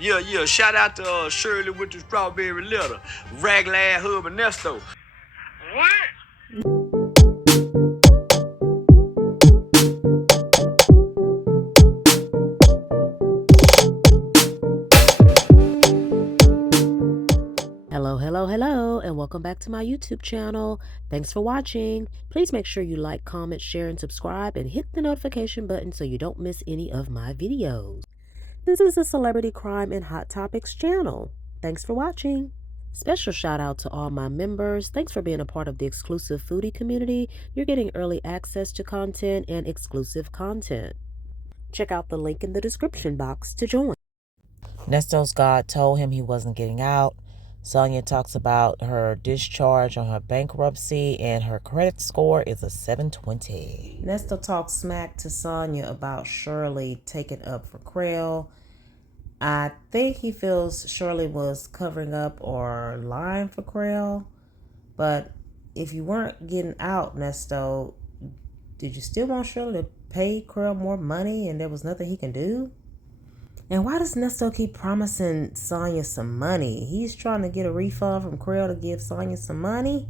Yeah. Shout out to Shirley with the strawberry letter. Raglan Hub and Nesto. What? Hello, and welcome back to my YouTube channel. Thanks for watching. Please make sure you like, comment, share, and subscribe, and hit the notification button so you don't miss any of my videos. This is a celebrity crime and hot topics channel. Thanks for watching. Special shout out to all my members. Thanks for being a part of the exclusive foodie community. You're getting early access to content and exclusive content. Check out the link in the description box to join. Nesto's God told him he wasn't getting out. Sonya talks about her discharge on her bankruptcy, and her credit score is a 720. Nesto talks smack to Sonya about Shirley taking up for CRAIL. I think he feels Shirley was covering up or lying for CRAIL. But if you weren't getting out, Nesto, did you still want Shirley to pay CRAIL more money and there was nothing he can do? And why does Nesto keep promising Sonya some money? He's trying to get a refund from CRAIL to give Sonya some money?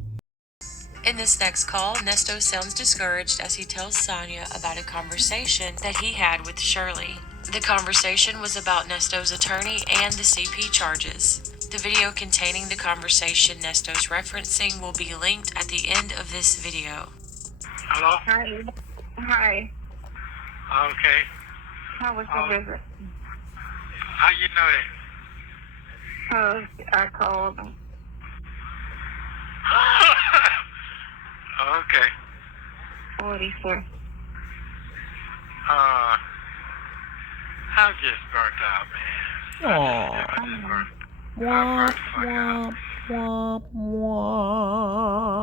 In this next call, Nesto sounds discouraged as he tells Sonya about a conversation that he had with Shirley. The conversation was about Nesto's attorney and the CP charges. The video containing the conversation Nesto's referencing will be linked at the end of this video. Hello? Hi. Okay. How was your visit? How you know that? I called him. Okay. What he said? I'm just burnt out, man. I'm just burnt. Womp, womp, womp,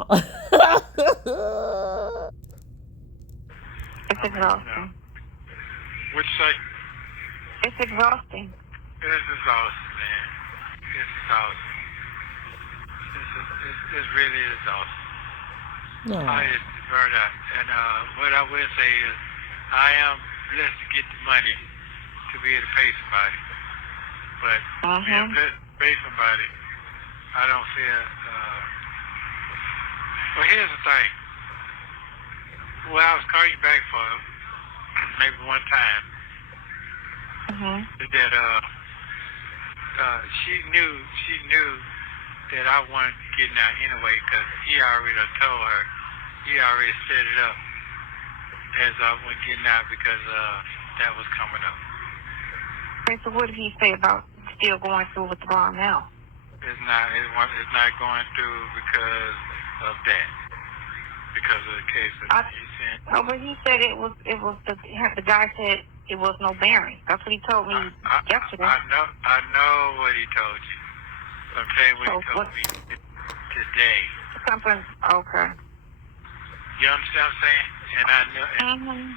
womp. It's exhausting. What'd you say? It's exhausting. It's exhausting, man. It's exhausting. It's really exhausting. No. I just burnt out. And what I will say is, I am blessed to get the money to be able to pay somebody. But being blessed to pay somebody, I don't feel. Well, here's the thing. Well, I was calling you back for maybe one time. That she knew that I wasn't getting out anyway, because he already told her. He already set it up as I wasn't getting out because that was coming up. Okay, so what did he say about still going through with the bond now? It's not going through because of that. Because of the case that he sent. Oh, but he said it was the guy said it was no bearing. That's what he told me yesterday. I know what he told you. I'm saying what he told me today. Something, okay. You understand what I'm saying? And I know,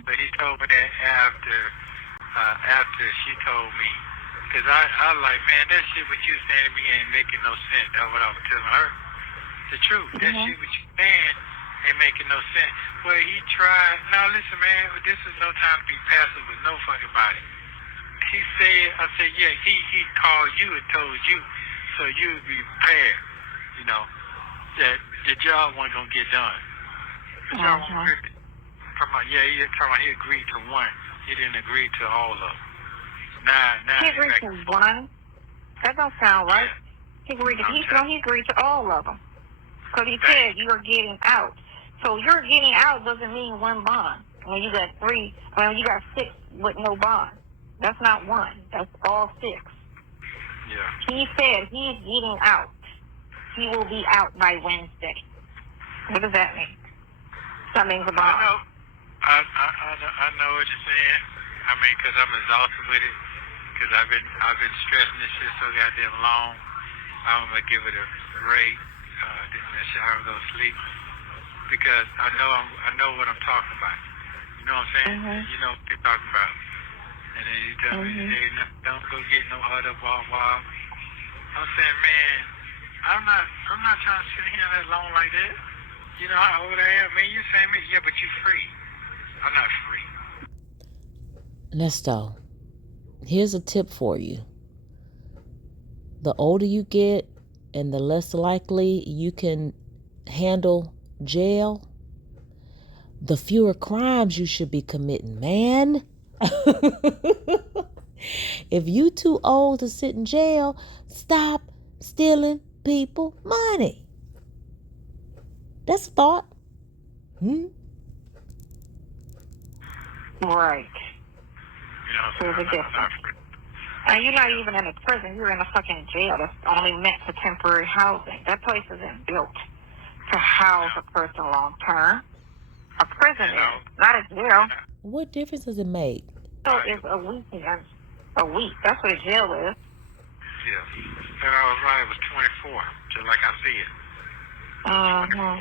but he told me that after she told me. Because I was like, man, that shit what you saying to me ain't making no sense. That's what I was telling her. The truth. That shit what you saying ain't making no sense. Well, he tried. Now, listen, man, this is no time to be passive with no fucking body. He said, I said, yeah, he called you and told you so you would be prepared, you know, that the job wasn't going to get done. The job wasn't good. He agreed to one. He didn't agree to all of them. Now he agreed to one? That don't sound right. He agreed to all of them. Because he said you're getting out. So your getting out doesn't mean one bond. When you got you got 6 with no bond. That's not one. That's all 6. Yeah. He said he's getting out. He will be out by Wednesday. What does that mean? That means a bond. I know what you're saying. I mean, because I'm exhausted with it. Because I've been stressing this shit so goddamn long. I'm gonna give it a break. Get in the shower, go sleep. Because I know what I'm talking about. You know what I'm saying? You know what you're talking about. And then you tell me, hey, don't go get no other blah. I'm saying, man, I'm not trying to sit here that long like that. You know how old I am? Man, you saying me, yeah, but you free. I'm not free. Nesto, here's a tip for you. the older you get and the less likely you can handle jail, the fewer crimes you should be committing, man. If you too old to sit in jail, stop stealing people money. That's a thought. Right. You know, There's a difference. And you're not even in a prison. You're in a fucking jail that's only meant for temporary housing. That place isn't built to house a person long term. A prison is, not a jail. What difference does it make? So it's a week. A week. That's what a jail is. Yeah. And I was right. It was 24, just like I see it. Mm-hmm.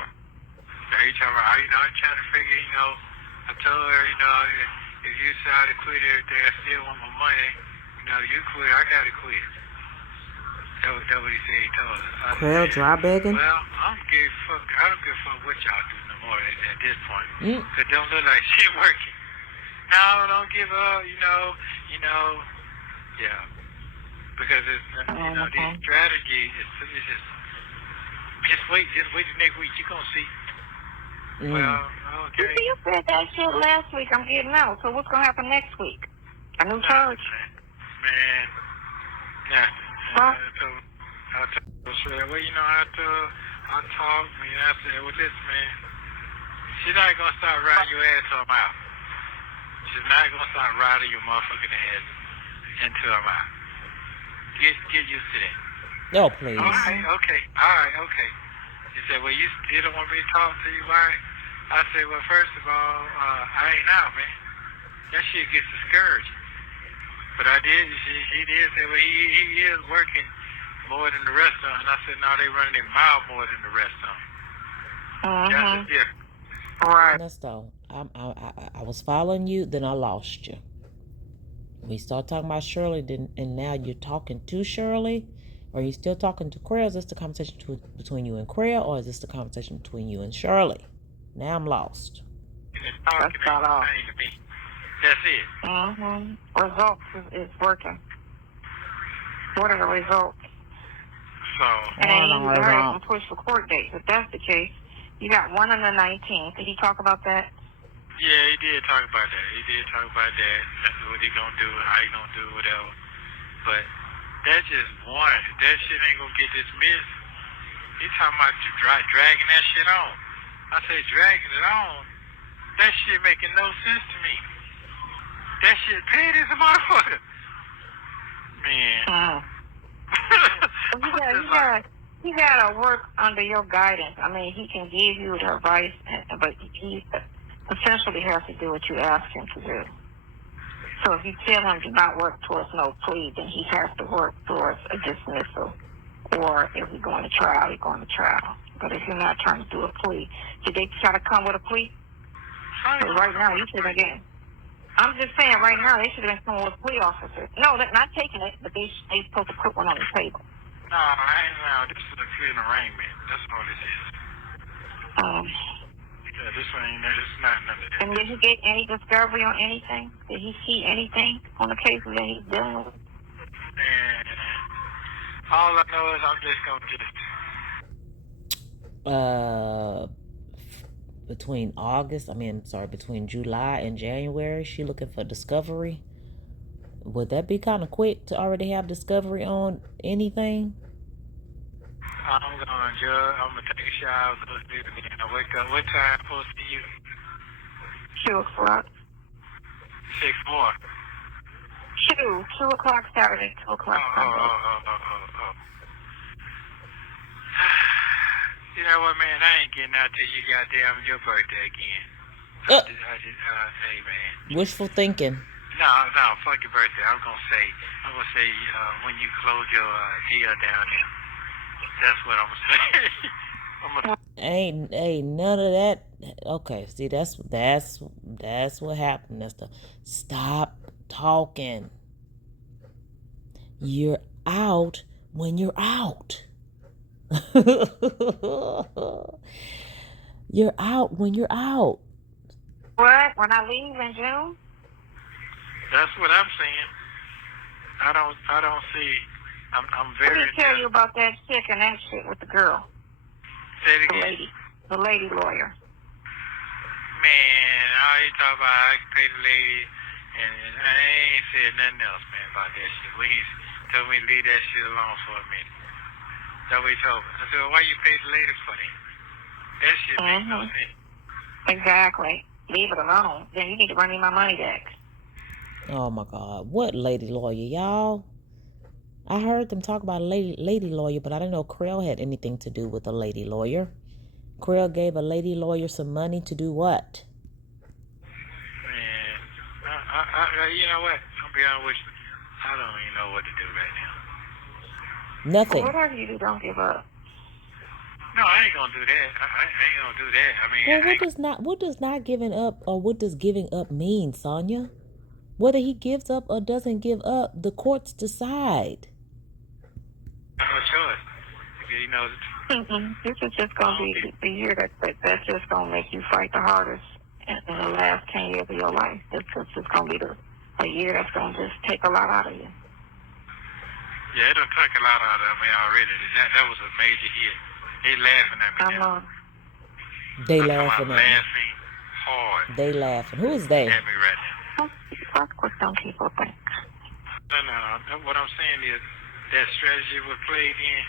Every time I'm trying to figure, I told her, if you decide to quit everything, I still want my money. You quit, I gotta quit. That's what he said. He told her. CRAIL dry begging? Well, I don't give a fuck what y'all do no more at this point. Cause it don't look like shit working. No, don't give up. Yeah. Because it's this strategy is just wait the next week. You gonna see. Well, okay. You said that shit last week. I'm getting out. So what's gonna happen next week? A new charge? Man, yeah. Huh? I told her, well, I talked, I said, well, listen, man, she's not gonna start riding your ass till I'm out. She's not gonna start riding your motherfucking ass until I'm out. Get used to that. No, please. All right, okay. She said, well, you still don't want me to talk to you, why? I said, well, first of all, I ain't out, man. That shit gets discouraging. But she did say, well, he is working more than the rest of them. And I said, no, they running their mile more than the rest of them. That's the difference. All right. Nesto, I was following you, then I lost you. We started talking about Shirley, and now you're talking to Shirley? Or are you still talking to CRAIL? Is this the conversation between you and CRAIL, or is this the conversation between you and Shirley? Now I'm lost. That's not all. That's it. Results is working. What are the results? So. And then you can push for court dates. If that's the case, you got one on the 19th. Did he talk about that? Yeah, he did talk about that. That's what he gonna do, how he gonna do, whatever. But that's just one. That shit ain't gonna get dismissed. He talking about dragging that shit on. I say dragging it on. That shit making no sense to me. That shit paid as a motherfucker. Man. You gotta work under your guidance. I mean, he can give you the advice, but he essentially has to do what you ask him to do. So if you tell him to not work towards no plea, then he has to work towards a dismissal. Or if he's going to trial, he's going to trial. But if you're not trying to do a plea, did they try to come with a plea? Right now, you should have been. I'm just saying, right now, they should have been coming with plea officers. No, they're not taking it, but they supposed to put one on the table. No, I ain't know. This is a clear arraignment. That's all this is. Yeah, this is not none of that. And did he get any discovery on anything? Did he see anything on the cases that he's dealing with? And all I know is I'm just going to between July and January, she looking for discovery. Would that be kind of quick to already have discovery on anything? I'm going to judge. I'm going to take a shower, go to sleep again. I wake up. What time supposed to you? 2 o'clock. 6-4. 2 o'clock Saturday, 2 o'clock Sunday. You know what, man? I ain't getting out till you goddamn your birthday again. Hey, man. Wishful thinking. No, fuck your birthday. I'm gonna say when you close your deal down there. That's what I'm gonna say. Ain't none of that. Okay, see, that's what happened, Nesto. Stop talking. You're out when you're out. You're out when you're out. What? When I leave in June? That's what I'm saying. I don't see I'm Let very. me tell you about that chick and that shit with the girl. Say it The again. lady lawyer. Man, all you talk about, I can pay the lady, and I ain't said nothing else, man, about that shit. We ain't told me to leave that shit alone for a minute. That's what he told me. I said, well, why you pay the lady for that? That shit makes no sense. Exactly. Leave it alone. Then you need to run me my money back. Oh my God. What lady lawyer, y'all? I heard them talk about a lady lawyer, but I didn't know CRAIL had anything to do with a lady lawyer. CRAIL gave a lady lawyer some money to do what? Man, you know what? I'll be honest with you. I don't even know what to do right now. Nothing. Whatever you do, don't give up. No, I ain't gonna do that. I ain't gonna do that. I mean, Well, what does not giving up, or what does giving up mean, Sonya? Whether he gives up or doesn't give up, the courts decide. I have no choice. You know. This is just gonna be the year that's just gonna make you fight the hardest in the last 10 years of your life. This is just gonna be a year that's gonna just take a lot out of you. Yeah, it done took a lot out of me already. That was a major hit. They laughing at me. I know. They I'm laughing at laughing hard. They laughing. Who is they? At me right now. Of course, don't people think. No. What I'm saying is that strategy was played in.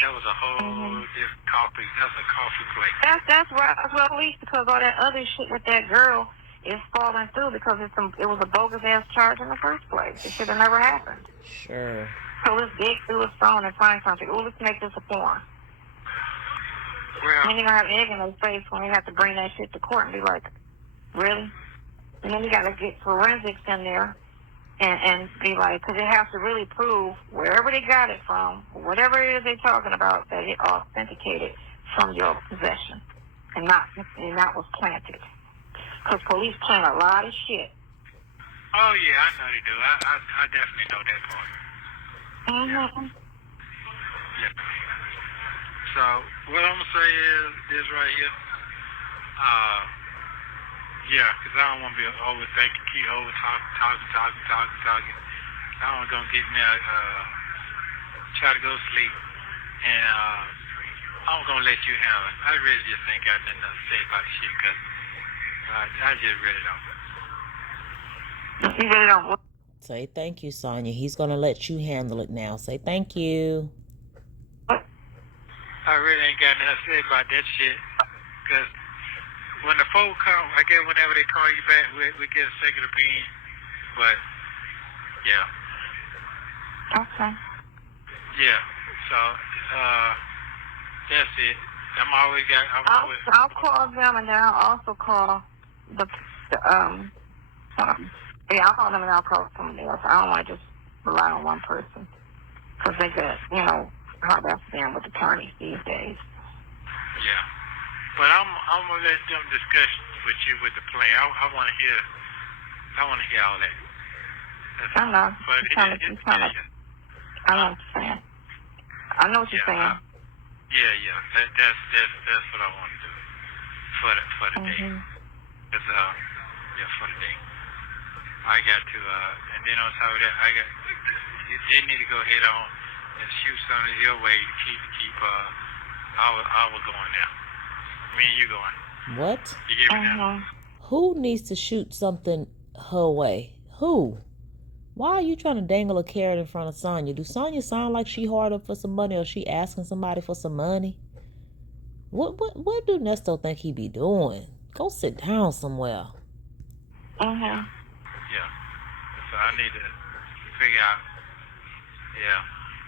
That was a whole different coffee. That's a coffee plate. That's right. Well, at least because all that other shit with that girl is falling through because it was a bogus ass charge in the first place. It should have never happened. Sure. So let's dig through his phone and find something. Oh, let's make this a porn. Well, And then you're gonna have egg in their face when they have to bring that shit to court and be like, really? And then you gotta get forensics in there and be like, because it has to really prove wherever they got it from, whatever it is they're talking about, that it authenticated from your possession and not was planted. Because police plant a lot of shit. oh yeah, I know they do. I definitely know that part. Mm-hmm. Yeah. So what I'm gonna say is this right here. Yeah, because I don't want to be overthinking, keep over talking. I'm gonna get me try to go to sleep, and I'm gonna let you handle it. I really just ain't got nothing else to say about the shit because I just really don't. You really don't. Say thank you, Sonya. He's gonna let you handle it now. Say thank you. I really ain't got nothing to say about that shit because when the folk come, I guess whenever they call you back, we get a second opinion. But yeah. Okay. Yeah. So that's it. I'll call them and then I'll also call I'll call them and I'll call somebody else. I don't want to just rely on one person because they get, how that's been with attorneys these days. Yeah. But I'm gonna let them discuss with you with the plan. I want to hear all that. That's I know. But I know what you're saying. I know what you're saying. Yeah. That's what I want to do for the day. Cause for the day. I got to and then on top of that, they need to go head on and shoot something your way to keep our going now. Me and you going. What? You get me now? Who needs to shoot something her way? Who? Why are you trying to dangle a carrot in front of Sonya? Do Sonya sound like she hard up for some money, or she asking somebody for some money? What do Nesto think he be doing? Go sit down somewhere. Yeah. So I need to figure out. Yeah.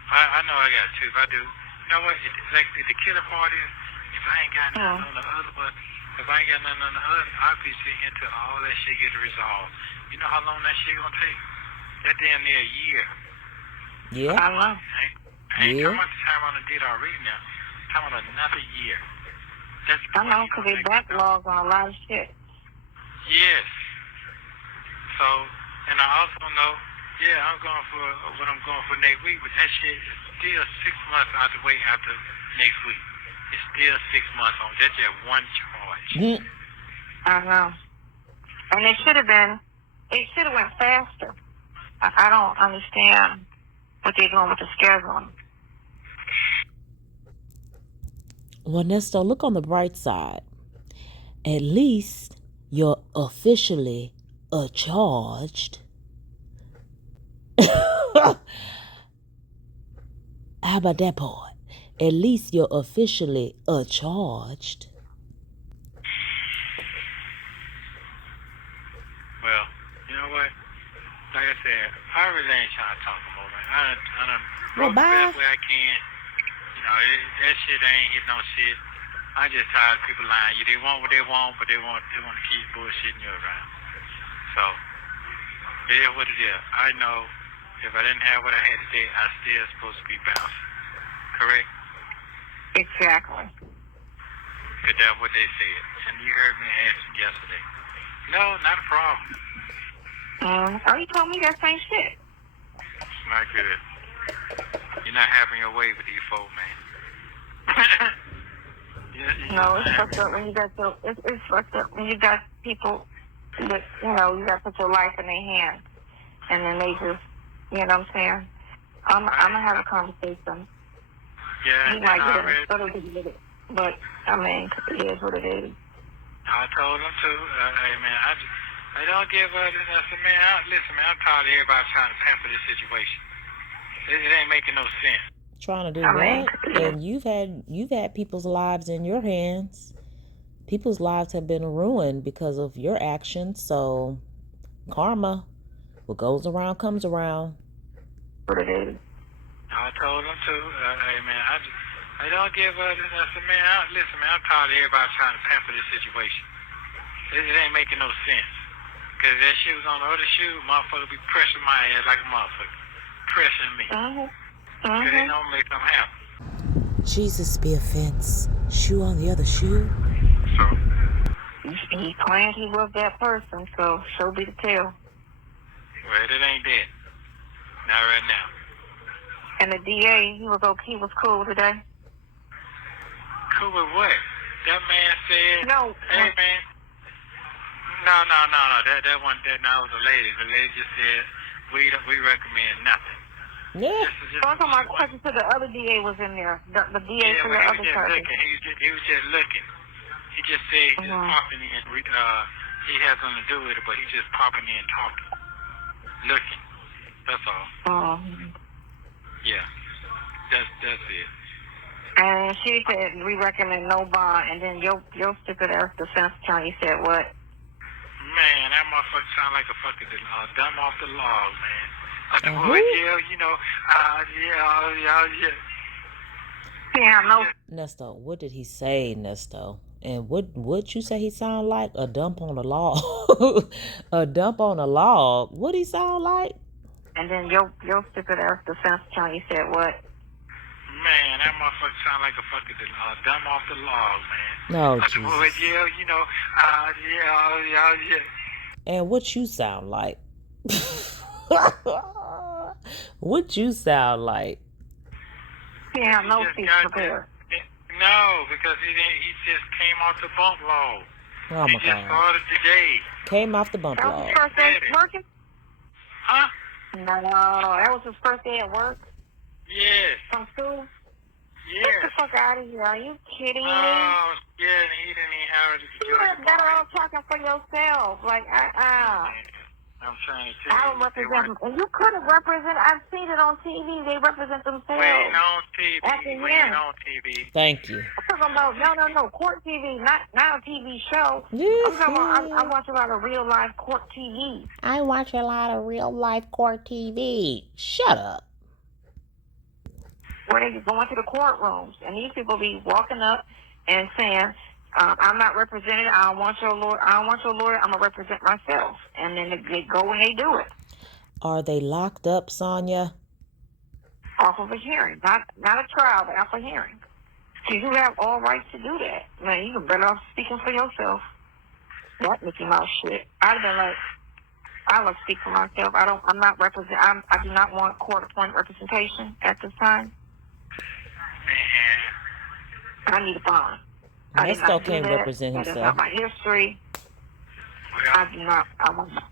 I know I got two. If I do, you know what? Like the killer part is, if I ain't got nothing on the other one, if I ain't got nothing on the other, I'll be sitting here until all that shit gets resolved. You know how long that shit gonna take? That damn near a year. Yeah. I know. I ain't talking about the time I done did already now. I'm talking about another year. I know, because they backlogged on a lot of shit. Yes. So, and I also know, I'm going for what I'm going for next week, but that shit is still 6 months out the way after next week. It's still 6 months on. That's just one charge. I know. And it should have went faster. I don't understand what they're doing with the scheduling. Well, Nesto, look on the bright side. At least you're officially charged. How about that part? At least you're officially charged. Well, you know what? Like I said, I really ain't trying to talk no more, man. I done Well, broke the bye. best way I can. You know, that shit ain't hit no shit. I just tired of people lying. They want what they want, but they want to keep bullshitting you around. So, it is what it is. I know if I didn't have what I had today, I still supposed to be bouncing. Correct? Exactly. Because that's what they said. And you heard me ask them yesterday. No, not a problem. Oh, you told me that same shit. It's not good. You're not having your way with these folk, man. No, it's fucked up when you got it's fucked up when you got people that, you know, you got to put your life in their hands, and then they just, you know what I'm saying? I'm gonna have a conversation. Yeah, He might get it, with it, but I mean, it is what it is. I told him to. Hey, man, I don't give a. I said, man, listen, man, I'm tired of everybody trying to pamper this situation. It ain't making no sense. Trying to do what? And you've had people's lives in your hands. People's lives have been ruined because of your actions. So karma, what goes around comes around. What it is. I told him to. Hey, man, I don't give a. I said, man, listen, man, I'm tired of everybody trying to pamper this situation. It ain't making no sense. Because that shoe was on the other shoe, motherfucker be pressing my ass like a motherfucker. Pressing me. Because they don't make them happen. Jesus be a fence. Shoe on the other shoe. So, He claimed he was that person, so be the tell. well, it ain't that. Not right now. And the DA, he was okay, he was cool today. Cool with what? That man said, No. hey, man. No. That one, that was a lady. The lady just said, we recommend nothing. Yeah. I'm talking about question to the other DA was in there. The DA for the other person. He was just looking. He just said he just popping in. He has nothing to do with it, but he just popping in talking. Looking. That's all. Yeah. That's it. And she said, we recommend no bond. And then your stupid ass defense attorney said what? Man, that motherfucker sound like a fucking dumb off the log, man. Well, yeah, you know, yeah. Yeah, no. Nesto, what did he say, Nesto? And what you say he sound like? A dump on a log. A dump on a log. What he sound like? And then your stupid ass defense attorney said what? Man, that motherfucker sound like a fucking dumb off the log, man. No, Jesus. Well, yeah, you know, yeah. And what you sound like? What you sound like? Yeah, no speech prepared. No, because he just came off the bump log. Oh, he my just God. started today. Came off the bump That was log. his first day working? Huh? No, that was his first day at work Yes. from school? Yes. Get the fuck out of here. Are you kidding me? Oh, yeah, and he didn't even have it to You are better off talking for yourself. Like, I'm trying to tell I you. don't represent them. And you could have represented, I've seen it on TV. They represent themselves. Waiting on TV. After him. Waiting on TV. Thank you. I'm talking about, no, court TV, not a TV show. Yes. I'm talking about, I watch a lot of real life court TV. I watch a lot of real life court TV. Shut up. Where they go into the courtrooms, and these people be walking up and saying, I'm not represented. I don't want your lawyer. I'm gonna represent myself. And then they go and they do it. Are they locked up, Sonya? Off of a hearing, not a trial, but off a hearing. So you have all rights to do that. Man, you can better off speaking for yourself. That Mickey Mouse shit. I'd have been like, I will speak for myself. I'm not represent. I do not want court-appointed representation at this time. I need a bond. Nesto can't represent That is himself. not my history. Well, I do not. I want not.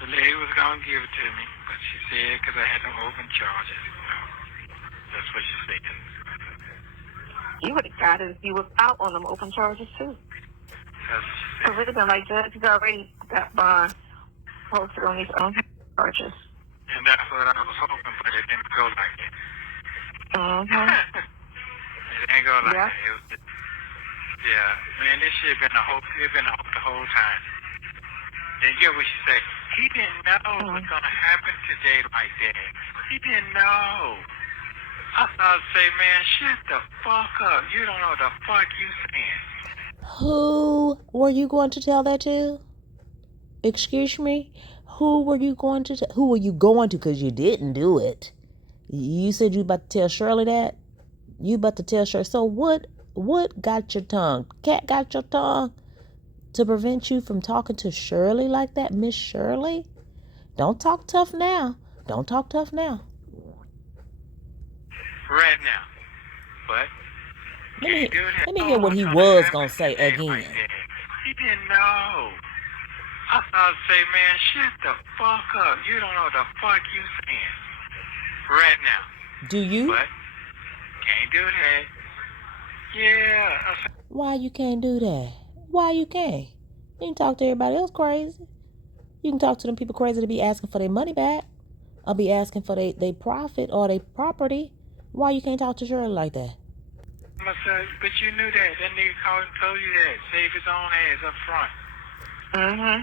the lady was going to give it to me, But she said because I had them open charges. That's what she said. You would have got it if you was out on them open charges, too. That's what she said. Because it would have been like, Judge, you already got bond posted on these own charges. And that's what I was hoping, but it didn't go like that. Mm-hmm. It didn't go like that. It was just, yeah, man, this shit been a hope. It been a hope the whole time. And you get what she said. He didn't know it was gonna happen today like that. He didn't know. I thought, say, man, shut the fuck up. You don't know the fuck you saying. Who were you going to tell that to? Excuse me? Who were you going to? Who were you going to? Because you didn't do it. You said you about to tell Shirley that? You about to tell Shirley. So what got your tongue? Cat got your tongue to prevent you from talking to Shirley like that, Miss Shirley? Don't talk tough now. Don't talk tough now. Right now. But Let me hear what he was going to say again. Like he didn't know. I thought, say, man, shut the fuck up. You don't know the fuck you saying. Right now. Do you? But can't do that. Yeah. Why you can't do that? Why you can't? You can talk to everybody else crazy. You can talk to them people crazy to be asking for their money back. Or be asking for their profit or their property. Why you can't talk to Shirley like that? But you knew that. That nigga called and told you that. Save his own ass up front. Mm-hmm.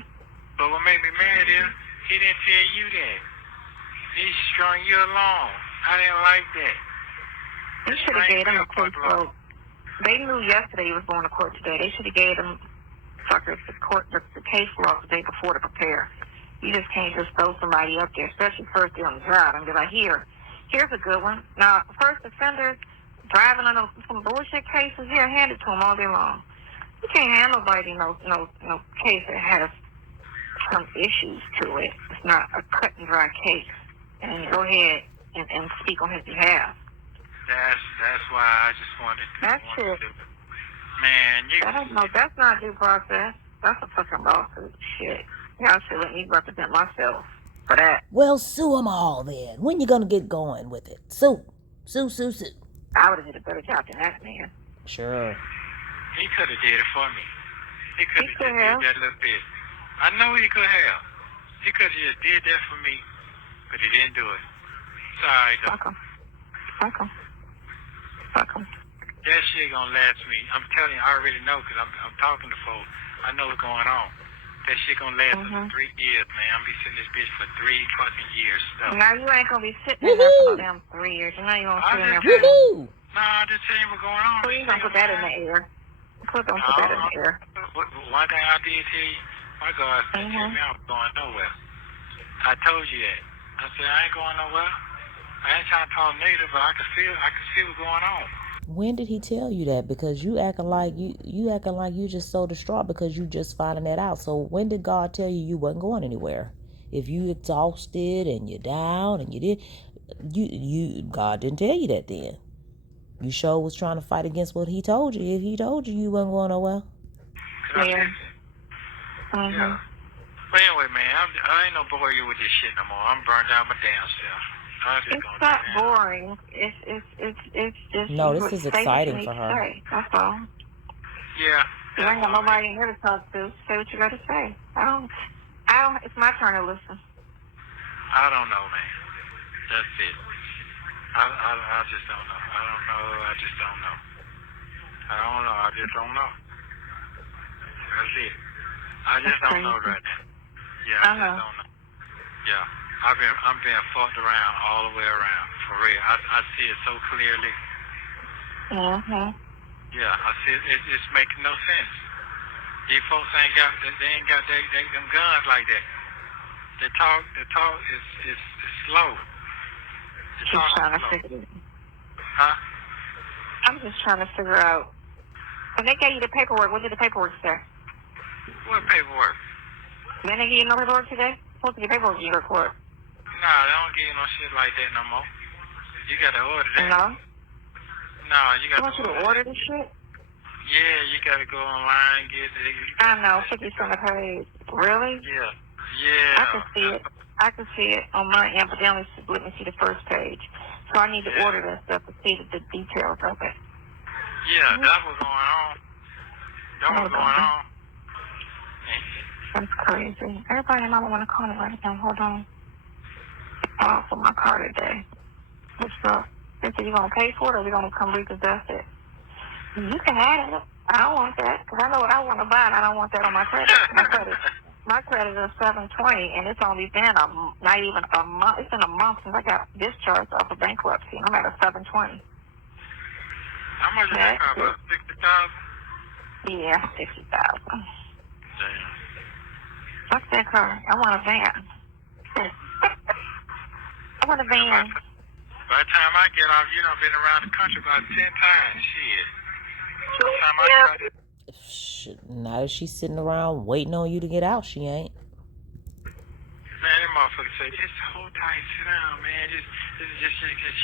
But what made me mad is he didn't tell you that. He strung you along. I didn't like that. They should have gave them a quick vote. They knew yesterday he was going to court today. They should have gave them fuckers the case law the day before to prepare. You just can't just throw somebody up there, especially first day on the job, and be like, here's a good one. Now, first offenders driving on some bullshit cases, hand it to them all day long. You can't have nobody no case that has some issues to it. It's not a cut and dry case. And go ahead and speak on his behalf. That's why I just wanted to. Man, that's not due process. That's a fucking lawsuit. Shit. Y'all should let me represent myself for that. Well, sue them all then. When you gonna get going with it? Sue. I would have did a better job than that, man. Sure. He could have did it for me. He could have did that little bit. I know he could have. He could have just did that for me, but he didn't do it. Sorry, though. Fuck him. That shit gonna last me. I'm telling you, I already know because I'm talking to folks. I know what's going on. That shit gonna last for 3 years, man. I'm gonna be sitting this bitch for 3 fucking years. So. Now you ain't gonna be sitting in there for them 3 years. You know you gonna sit in there for Nah, just tell you what's going on. Please don't put that in the air. Don't put that in the air. One thing I did tell you, my God said to me, I'm going nowhere. I told you that. I said I ain't going nowhere. I ain't trying to talk negative, but I can see what's going on. When did he tell you that? Because you acting like you just so distraught because you just finding that out. So when did God tell you wasn't going anywhere? If you exhausted and you're down and God didn't tell you that then. You sure was trying to fight against what he told you. If he told you wasn't going nowhere. Yeah. Yeah. But anyway, man, I ain't no bore you with this shit no more. I'm burned out my damn self. It's not boring. It's just. No, this is exciting for her. That's all. Yeah. You ain't got nobody in here to talk to. Say what you got to say. I don't. It's my turn to listen. I don't know, man. That's it. I just don't know. I don't know. I just don't know. I just don't know. That's it. I just don't know right now. Yeah, I just don't know. Yeah. I'm being fucked around all the way around, for real. I see it so clearly. Mm-hmm. Yeah, I see it. It's making no sense. These folks ain't got them guns like that. The talk is slow. Just trying to figure it. Huh? I'm just trying to figure out. When they gave you the paperwork, what did the paperwork say? What paperwork? Didn't they give you no paperwork today? Supposed to get paperwork in your court. Nah, they don't give you no shit like that no more. You gotta order that. No? No, you gotta want you to order this shit? Yeah, you gotta go online and get it. I know, 50 cents a page. Really? Yeah. I can see it. I can see it on my end, but they only let me see the first page. So I need to order that stuff to see the details of it. Yeah, that was going on. That was going on. That's crazy. Everybody and mama want to call me right now. Hold on. For my car today. What's up? They said you going to pay for it or we going to come repossess it? You can have it. I don't want that because I know what I want to buy and I don't want that on my credit. My credit is 720 and it's only been not even a month. It's been a month since I got discharged off of bankruptcy. I'm at a 720. How much is that car? About 60,000? Yeah, 60,000. Damn. What's that car? I want a van. I want a van. By the time I get off, you done been around the country about 10 times. Shit. By the time I get out here. Now that she's sitting around waiting on you to get out, she ain't. Man, that motherfucker say, just hold tight, sit down, man. Just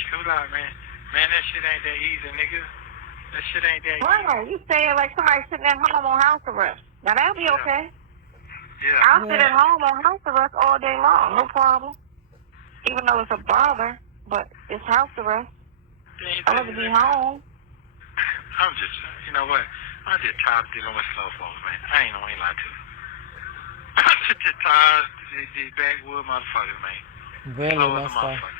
chill out, man. Man, that shit ain't that easy, nigga. That shit ain't that easy. Why? You say it like somebody sitting at home on house arrest. Now, that'll be okay. Yeah. I'll sit at home on house arrest all day long, no problem. Even though it's a bother, but it's house arrest. I want to be home. I'm just, you know what? I'm just tired of dealing with slow folks, man. I ain't lie to you. I'm just tired of these backwood motherfuckers, man. Really, slow as a Nesto? motherfucker.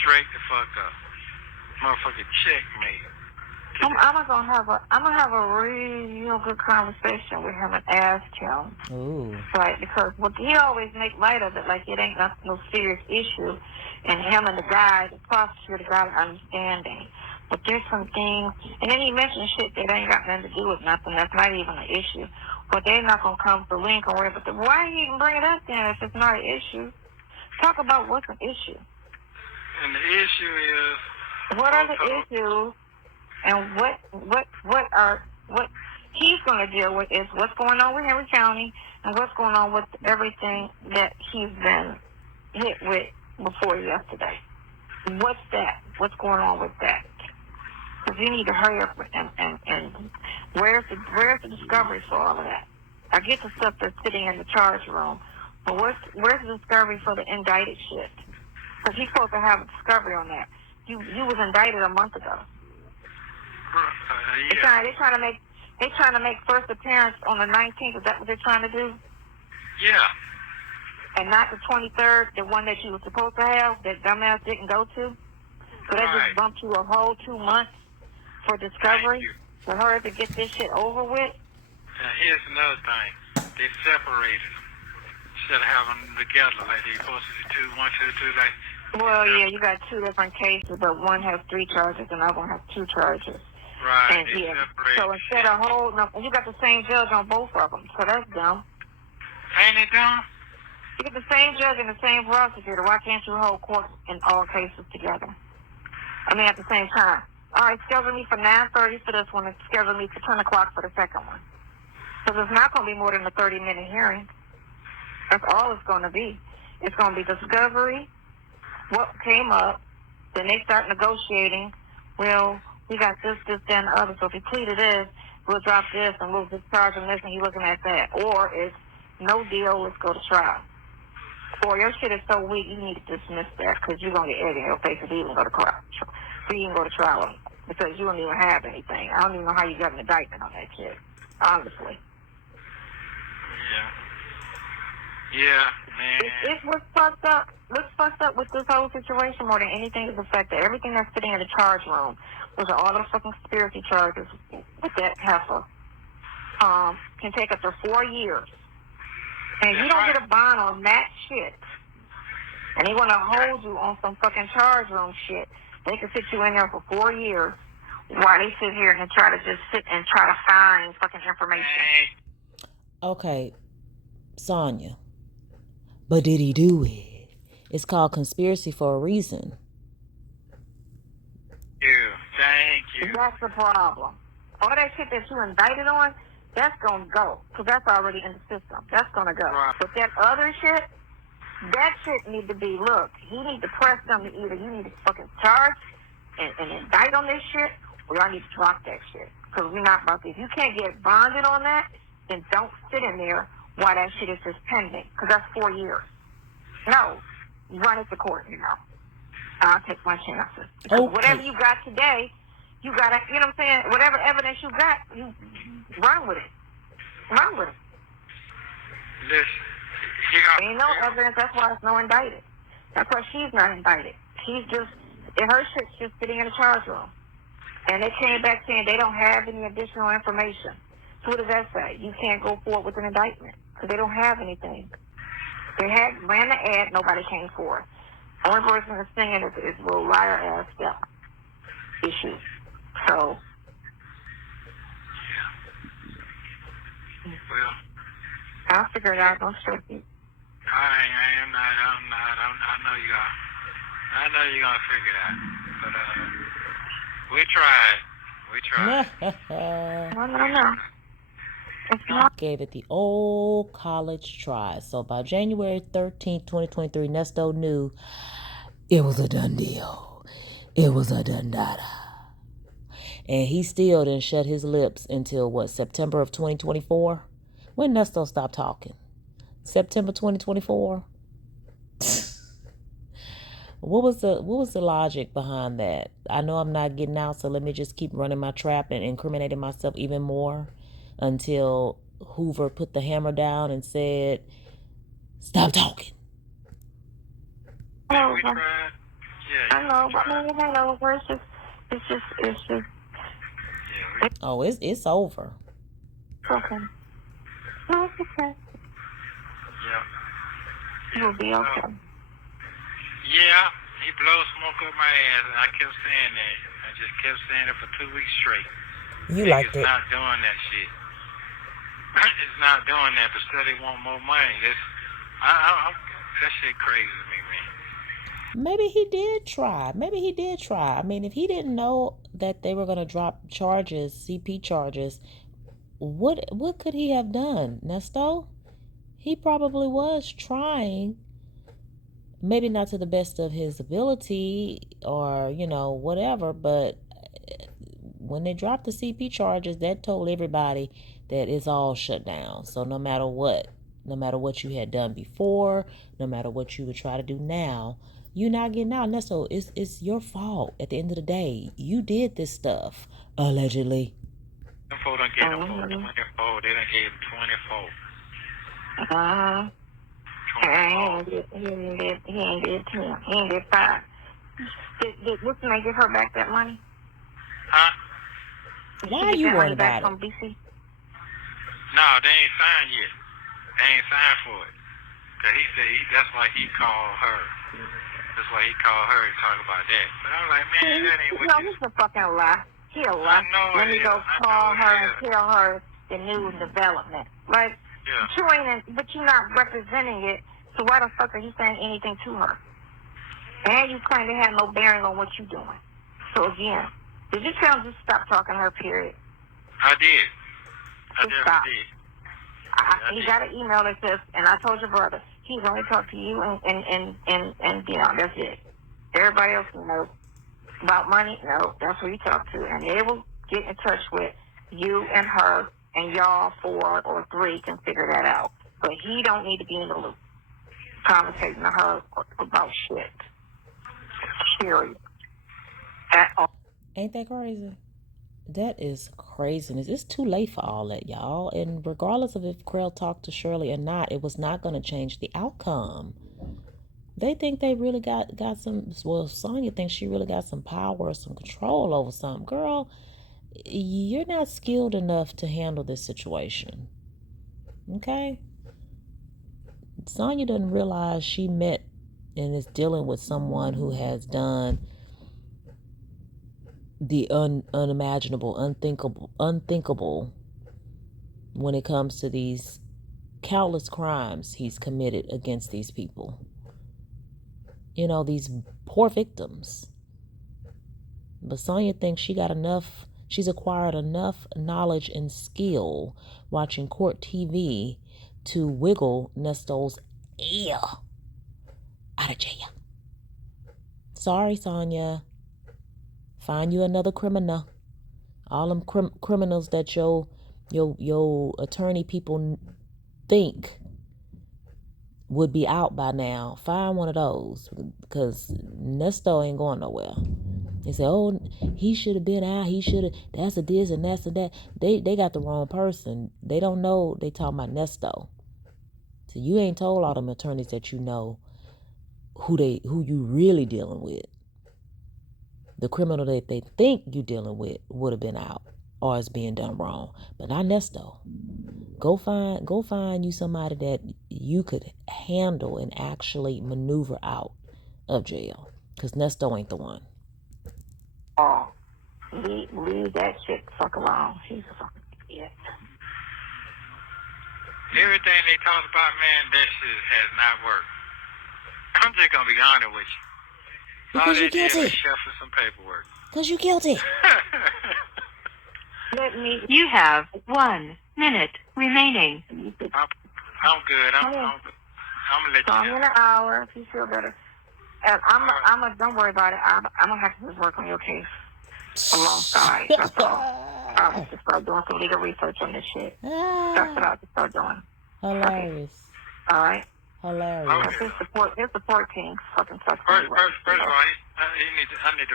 Straight the fuck up. Motherfucker, check me. I'm gonna have a real good conversation with him and ask him. Ooh. Right, because he always make light of it like it ain't no serious issue, and him and the guy, the prosecutor, got an understanding. But there's some things, and then he mentioned shit that ain't got nothing to do with nothing. That's not even an issue. But they're not gonna come to link or whatever. But why you even bring it up then if it's not an issue? Talk about what's an issue. And the issue is, what are the issues, and what he's going to deal with is what's going on with Henry County and what's going on with everything that he's been hit with before yesterday. What's that? What's going on with that? Because you need to hurry up and where's the discovery for all of that? I get the stuff that's sitting in the charge room, but where's the discovery for the indicted shit? Because he's supposed to have a discovery on that. You was indicted a month ago. yeah. They're trying to make first appearance on the 19th. Is that what they're trying to do? Yeah. And not the 23rd, the one that you were supposed to have, that dumbass didn't go to? So that just bumped you a whole 2 months for discovery for her to get this shit over with? Now, here's another thing. They separated them. Instead of having them together like they supposed to do, 1, 2, 3, like... Well, yeah, you got two different cases, but one has 3 charges and the other one has 2 charges. Right, and, they separated. So instead of holding up, you got the same judge on both of them, so that's dumb. Ain't it dumb? You get the same judge and the same prosecutor. Why can't you hold court in all cases together? I mean, at the same time. All right, schedule me for 9:30 for this one and schedule me for 10 o'clock for the second one. Because it's not going to be more than a 30-minute hearing. That's all it's going to be. It's going to be discovery, what came up, then they start negotiating. Well, we got this, that, and the other. So if he pleaded this, we'll drop this and we'll discharge him this and you're looking at that. Or it's no deal, let's go to trial. Or your shit is so weak, you need to dismiss that because you're going to get egg in your face if you even go to trial. So you can go to trial because you don't even have anything. I don't even know how you got an indictment on that shit, honestly. Yeah, man. It's what's fucked up. What's fucked up with this whole situation more than anything is the fact that everything that's sitting in the charge room, which are all the fucking conspiracy charges with that heifer, can take up to 4 years. And you don't get a bond on that shit. And they want to hold you on some fucking charge room shit. They can sit you in there for 4 years while they sit here and try to just sit and try to find fucking information. Okay, Sonya. But did he do it? It's called conspiracy for a reason. Thank you. That's the problem. All that shit that you indicted on, that's going to go. Because that's already in the system. That's going to go. Right. But that other shit, that shit need to be, look, you need to press them to either you need to fucking charge and indict on this shit, or y'all need to drop that shit. Because we're not about to. If you can't get bonded on that, then don't sit in there while that shit is just pending. Because that's 4 years. No, run it to court, I'll take my chances. Because Okay. whatever you got today, you got to, you know what I'm saying? Whatever evidence you got, you run with it. Run with it. Listen, There ain't no evidence. That's why it's no indicted. That's why she's not indicted. She's just, her shit's just sitting in the charge room. And they came back saying they don't have any additional information. So what does that say? You can't go forward with an indictment because they don't have anything. They ran the ad, nobody came forward. The only person that's singing is little liar-ass stuff issue. So. well, I'll figure it out. Don't stress you. I'm not. I know you're gonna figure it out. But we tried. No. It's not. Gave it the old college try. So by January 13th, 2023, Nesto knew it was a done deal. It was a done data. And he still didn't shut his lips until September of 2024? When Nesto stopped talking? September 2024? What was the logic behind that? I know I'm not getting out, so let me just keep running my trap and incriminating myself even more until Hoover put the hammer down and said, "Stop talking." Yeah, we tried. Yeah, I know, but maybe it ain't over. It's just. Yeah, Oh, it's over. Okay. No, it's okay. yeah. It'll be okay. Yeah, he blows smoke up my ass, and I kept saying that. I just kept saying it for 2 weeks straight. You liked it. It's not doing that shit. It's not doing that, but still they want more money. That shit crazy to me, man. Maybe he did try. I mean, if he didn't know that they were going to drop charges, CP charges, what could he have done, Nesto? He probably was trying. Maybe not to the best of his ability or, whatever, but when they dropped the CP charges, that told everybody that it's all shut down. So no matter what you had done before, no matter what you would try to do now, you're not getting out. Nesto, it's your fault at the end of the day. You did this stuff, allegedly. Them folks done gave them 24. They done gave 24. He ain't did 10. He ain't did 5. Did Wilson give her back that money? Huh? Why are you worried about it? From BC? No, they ain't signed yet. They ain't signed for it. Cause he said that's why he called her. That's why he called her and talk about that. But I'm like, man, that ain't what. No, this is a fucking lie. He a lie. Let me go call her and tell her the new development. Like, yeah. but you're not representing it. So why the fuck are you saying anything to her? And you claim they had no bearing on what you're doing. So again, did you tell him to stop talking to her, period? I did. I Just definitely stop. did. He got an email that says, and I told your brother, he's only talked to you and Dion. That's it. Everybody else knows about money. No, that's who you talk to. And they will get in touch with you and her, and y'all 4 or 3 can figure that out. But he don't need to be in the loop, conversating to her about shit. Period. At all. Ain't that crazy? That is craziness. It's too late for all that, y'all. And regardless of if CRAIL talked to Shirley or not, it was not going to change the outcome. They think they really got some, well, Sonya thinks she really got some power or some control over something. Girl, you're not skilled enough to handle this situation. Okay? Sonya doesn't realize she met and is dealing with someone who has done the unimaginable, unthinkable when it comes to these countless crimes he's committed against these people. These poor victims. But Sonya thinks she's acquired enough knowledge and skill watching court TV to wiggle Nesto's ear out of jail. Sorry, Sonya. Find you another criminal. All them criminals that your attorney people think would be out by now. Find one of those, because Nesto ain't going nowhere. They say, oh, he should have been out. He should have. That's a this and that's a that. They got the wrong person. They don't know. They talking about Nesto. So you ain't told all them attorneys that you know who you really dealing with. The criminal that they think you dealing with would have been out or is being done wrong, but not Nesto. Go find you somebody that you could handle and actually maneuver out of jail, because Nesto ain't the one. Oh, leave that shit fuck alone. He's a fucking idiot. Everything they talk about, man, that shit has not worked. I'm just gonna be honest with you. Because you're guilty. All they did was shuffle some paperwork. Because you're guilty. You have 1 minute remaining. I'm good. I'm gonna let Call me you in know. an hour if you feel better. And don't worry about it. I'm gonna have to just work on your case alongside. That's all. I'll have to start doing some legal research on this shit. That's what I have to start doing. Hilarious. All right. Hilarious. His support team fucking sucks. First of all, I need to tell him to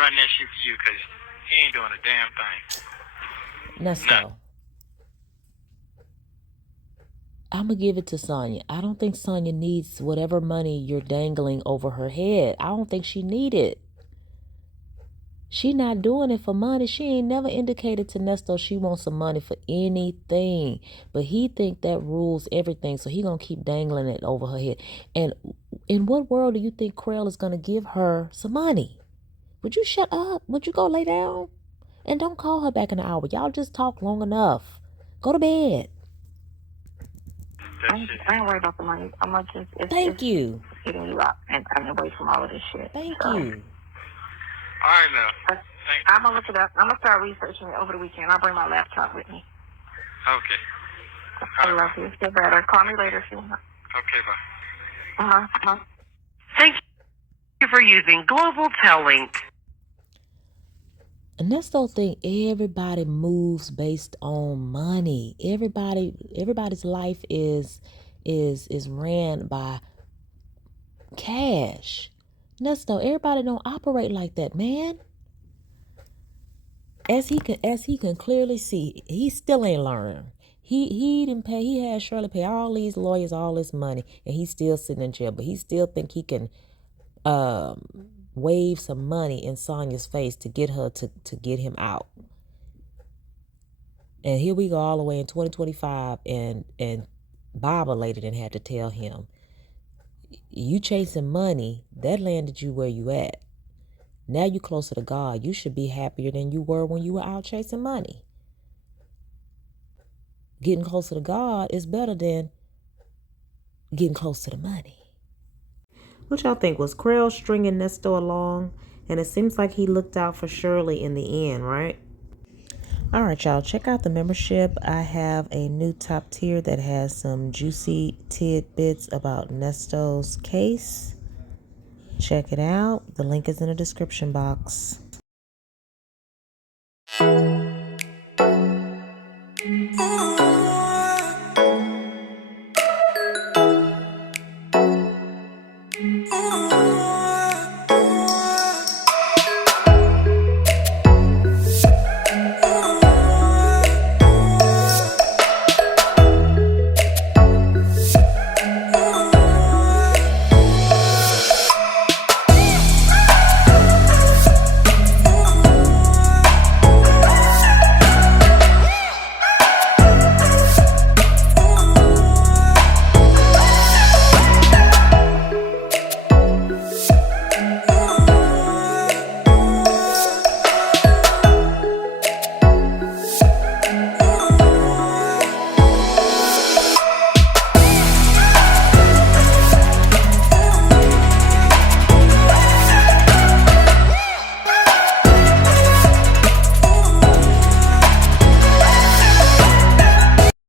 run that shit for you, because he ain't doing a damn thing. Nesto. I'm going to give it to Sonya. I don't think Sonya needs whatever money you're dangling over her head. I don't think she need it. She not doing it for money. She ain't never indicated to Nesto she wants some money for anything. But he think that rules everything, so he going to keep dangling it over her head. And in what world do you think CRAIL is going to give her some money? Would you shut up? Would you go lay down? And don't call her back in an hour. Y'all just talk long enough. Go to bed. I ain't worried about the money. I'm not just. Thank you. Getting you out and away from all of this shit. Thank you. All right, now. I'm gonna look it up. I'm gonna start researching it over the weekend. I'll bring my laptop with me. Okay. I love you. Feel better. Call me later if you want. Okay, bye. Thank you for using Global Tel-Link. Nesto think everybody moves based on money. Everybody's life is ran by cash. Nesto, everybody don't operate like that, man. As he can clearly see, he still ain't learned. He didn't pay. He had Shirley pay all these lawyers all this money, and he's still sitting in jail. But he still think he can wave some money in Sonya's face to get her to get him out. And here we go all the way in 2025, and Baba later then had to tell him, you chasing money, that landed you where you at. Now you closer to God. You should be happier than you were when you were out chasing money. Getting closer to God is better than getting close to the money. What y'all think? Was CRAIL stringing Nesto along? And it seems like he looked out for Shirley in the end, right? All right, y'all. Check out the membership. I have a new top tier that has some juicy tidbits about Nesto's case. Check it out. The link is in the description box.